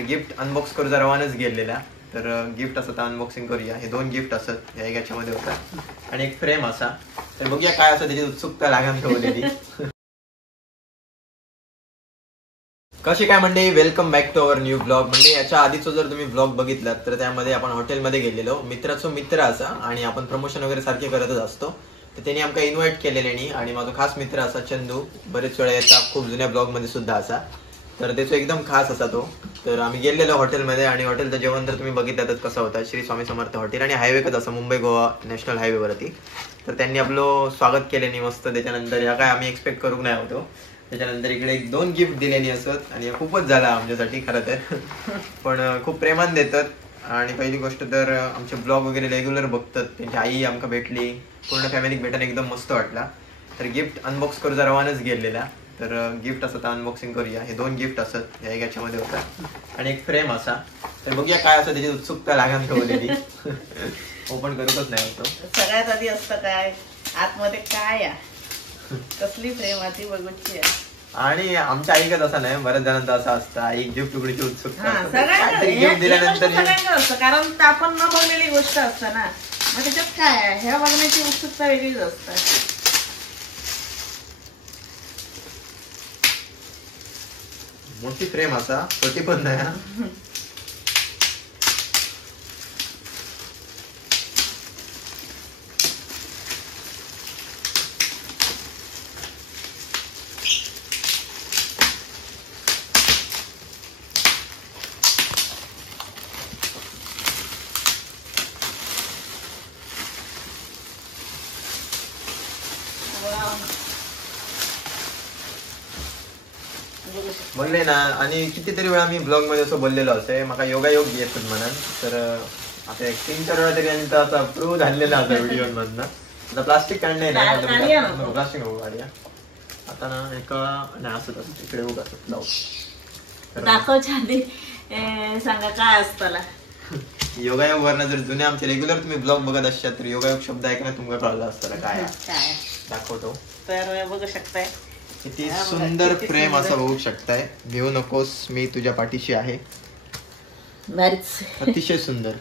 तर gift unbox करूचा रवानच गेलेला. तर गिफ्ट असं अनबॉक्सिंग करूया. हे 2 गिफ्ट असत ह्या याच्यामध्ये होता आणि एक फ्रेम असा. तर बघूया काय असं त्याची उत्सुकता लागान ठेवलेली. कशी काय म्हणजे welcome back to our new blog. म्हणजे याच्या आधीचा जर तुम्ही ब्लॉग बघितलात तर त्यामध्ये आपण हॉटेलमध्ये गेलेलो मित्राचा मित्र असा आणि आपण प्रमोशन वगैरे सारखे करतच असतो. तर त्यांनी आमका इन्व्हाइट केलेले आणि माझा खास मित्र असा चंदू बरेच वेळा येता खूप जुन्या ब्लॉगमध्ये सुद्धा असा. तर त्याचा एकदम खास असा तो. तर आम्ही गेलेलो हॉटेलमध्ये आणि हॉटेलचं जेवण तर तुम्ही बघितलातच कसं होता. श्री स्वामी समर्थ हॉटेल आणि हायवेकच असं मुंबई गोवा नॅशनल हायवेवरती. तर त्यांनी आपलं स्वागत केले मस्त. त्याच्यानंतर ह्या काय आम्ही एक्सपेक्ट करू नाही होतो. त्याच्यानंतर इकडे 2 गिफ्ट दिलेली असत आणि खूपच झाला आमच्यासाठी खरं तर. पण खूप प्रेमान देतात. आणि पहिली गोष्ट तर आमचे ब्लॉग वगैरे रेग्युलर बघतात. त्यांची आई आमका भेटली, पूर्ण फॅमिलीक भेटायला एकदम मस्त वाटला. तर गिफ्ट अनबॉक्स करूचा रवानच गेलेला. तर गिफ्ट असं अनबॉक्सिंग करूया. हे 2 गिफ्ट असत ह्या याच्यामध्ये होता आणि एक फ्रेम असा. तर बघूया काय असं त्याची उत्सुकता लागान ठेवलेली. ओपन करूच नाही होतो. सगळ्यात आधी असतं काय आतमध्ये काय कसली फ्रेम ती बघूची आहे. आणि आमच्या आईकच असं नाही, बऱ्याच जणांचा असं असतं आई गिफ्ट उघडीची उत्सुकता गिफ्ट दिल्यानंतर असतं कारण आपण न बघलेली गोष्ट असतं ना. मग त्याच्यात काय आहे ह्या बघण्याची उत्सुकता वेगळीच असते. मोठी फ्रेम असा छोटी पण नाही. बोलले ना. आणि कितीतरी वेळा मी ब्लॉग मध्ये असं बोललेलो असे मला योगायोग येतात म्हणून. तर आता 3-4 वेळा तरी असा प्रूव्ह झालेला असा व्हिडिओ मधनं. आता प्लास्टिक काढणे नाही, प्लास्टिक नको काढूया आता ना. एका नाही असत असत इकडे उगा दाखव छान सांगा काय असताला. योगायोग वरनं जर जुने आमचे रेग्युलर तुम्ही ब्लॉग बघत असतात तर योगायोग शब्द ऐकण्यात तुम्हाला कळलं असतं काय दाखवतो. तर बघू शकताय किती सुंदर फ्रेम असं बघू शकताय. भिवू नकोस मी तुझ्या पाठीशी आहे. अतिशय सुंदर.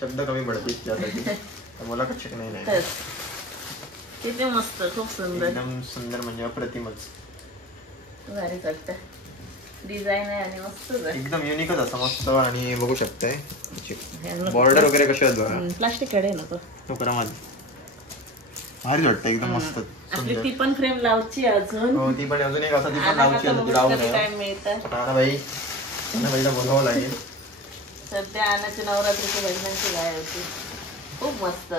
शब्द कमी पडतील त्यासाठी मला कक्षक नाही. किती मस्त खूप सुंदर एकदम सुंदर म्हणजे अप्रतिमच. भारीच वाटतं. डिझाईन आहे आणि मस्त एकदम युनिकच असं मस्त. आणि बघू शकताय बॉर्डर वगैरे कसे आहेत बघा. प्लास्टिक कडे नको भारी वाटतं एकदम मस्त. ती पण फ्रेम लावची अजून. हो ती पण अजून एक असं ती पण लावची ती लावून बाईला बोलावं लागेल. सध्या आणाची नवरात्रीची भजनांची गाय होती. खूप मस्त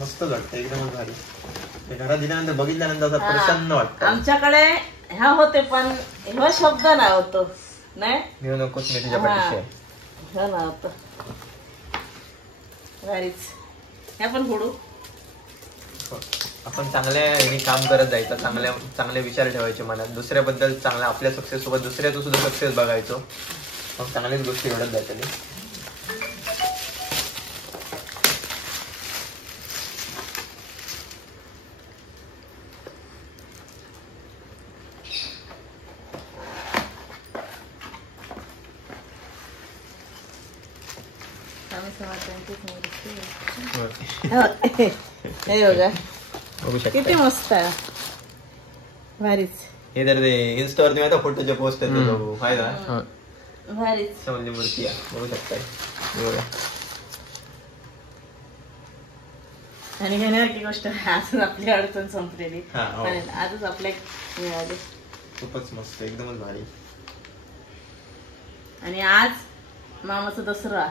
मस्त वाटतं एकदम भारी. घरात दिल्यानंतर बघितल्यानंतर असं प्रसन्न वाटतं. आमच्याकडे ह्या होते पण ह्या शब्द नव्हतो नाही. भिवू नकोस मी तुझ्या पाठीशी आहे. ह्या नव्हतं भारीच. ह्या पण फोडू. आपण चांगल्या काम करत जायचं. चांगले विचार ठेवायचे मनात. दुसऱ्याबद्दल चांगला आपल्या सक्सेस सोबत दुसऱ्याचं सुद्धा सक्सेस बघायचो. मग चांगलीच गोष्टी घडत जायच्या. किती मस्त आहे भारीच. हे तर ते इन्स्टावर तुम्ही आता फोटोचे पोस्ट येतो फायदा भारीच. मूर्ती बघू शकताय. आणि घेण्यासारखी गोष्ट आजच आपली अडचण संपलेली. आजच आपल्या मिळाली. खूपच मस्त एकदमच भारी. आणि आज मामाचा दसरा.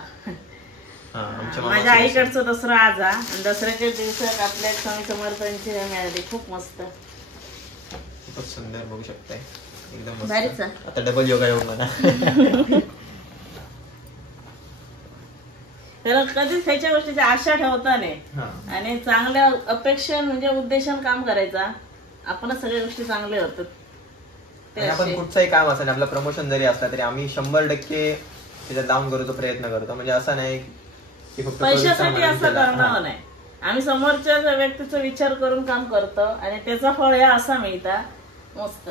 माझ्या आईकडचा दसरा आज. दसऱ्याच्या दिवसात आपल्या स्वामी समर्थांची मिळाली. खूप मस्त खूपच सुंदर बघू शकताय एकदम भारीच. आता डबल योगायोग म्हणा. त्याला कधीच ह्याच्या गोष्टीची आशा ठेवता नाही. आणि चांगल्या अपेक्षा म्हणजे उद्देशाने काम करायचा. आपणच सगळ्या गोष्टी चांगल्या होतात. आपण कुठचंही काम असेल आपलं प्रमोशन जरी असला तरी आम्ही 100% त्याच्यात डाऊन करतो प्रयत्न करतो. म्हणजे असं नाही की फक्त पैशासाठी असं करणार नाही. आम्ही समोरच्या व्यक्तीचा विचार करून काम करतो आणि त्याचा फळ या असा मिळता. मस्त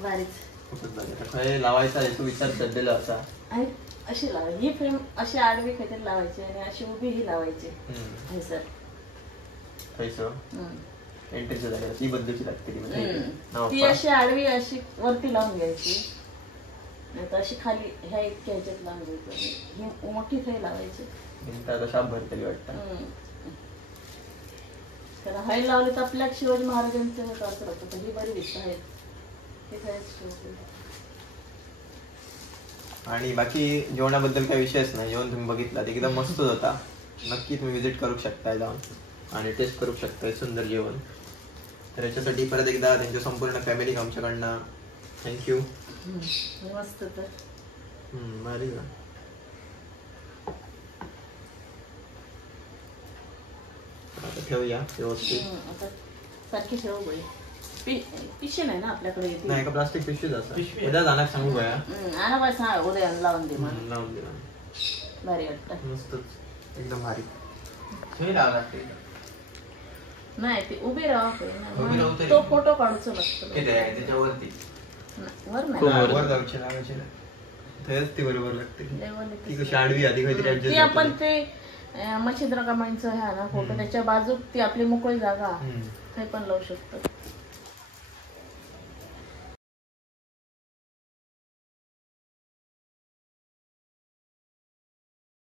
भारीच. खूपच भारी. आता खय लावायचा आहे तू विचार सध्याला असा आणि अशी लावायची ही फ्रेम, अशी आडवी काहीतरी लावायची आणि अशी उभी ही लावायची. हे सर एंट्रीच्या जागेला ती बदलूची लागते. ती अशी आडवी अशी वरती लावून घ्यायची, नाही तर अशी खाली ह्या इतक्या ह्याच्यात लावून घ्यायची. ही मोठी थै लावायची. आता शाप भरतली वाटतं. त्याला हाय लावली तर आपल्या शिवाजी महाराजांचं असं होतं. ही बरी दिसत आहे. आणि बाकी जेवणाबद्दल काही विषयच नाही. जेवण तुम्ही बघितलं एकदम मस्तच होता. नक्की तुम्ही विजिट करू शकताय जाऊन आणि टेस्ट करू शकताय सुंदर जेवण. तर याच्यासाठी परत एकदा त्यांच्या संपूर्ण फॅमिली आमच्याकडनं थँक्यू. मस्त तर भारी का. आता ठेवूया व्यवस्थित. सारखी ठेवू बाई. पिशे नाही ना आपल्याकडे. नाही का प्लास्टिक पिशवीच असं. उद्या जाणार सांगू बया. आणा बाय सांग उद्या लावून दे. लावून दे. भारी वाटतं. मस्तच एकदम भारी. नाही ते उभी राहा. तो फोटो काढूच लागतो त्याच्यावरती. वर नाही वर जाऊची लावायची ना. ती बरोबर लागते. ती कशी आडवी आधी काहीतरी ती आपण ते मच्छिंद्र कामांचं ह्या ना फोटो त्याच्या बाजूक ती आपली मोकळी जागा ते पण लावू शकतो.